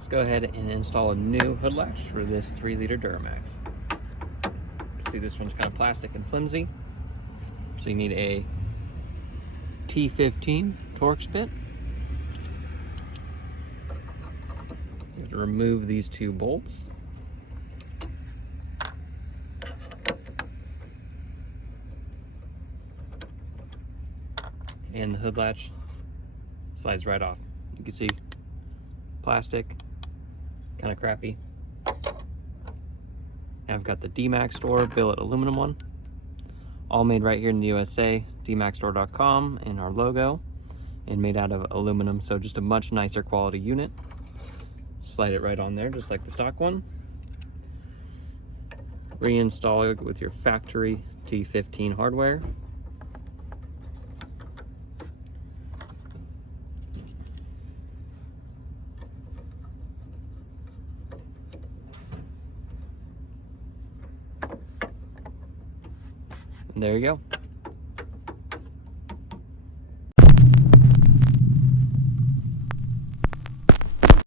Let's go ahead and install a new hood latch for this 3-liter Duramax. See, this one's kind of plastic and flimsy. So you need a T15 Torx bit. You have to remove these 2 bolts. And the hood latch slides right off. You can see plastic, kind of crappy. And I've got the DmaxStore Billet aluminum one, all made right here in the USA, DmaxStore.com, and our logo, and made out of aluminum, so just a much nicer quality unit. Slide it right on there, just like the stock one. Reinstall it with your factory T15 hardware. And there you go.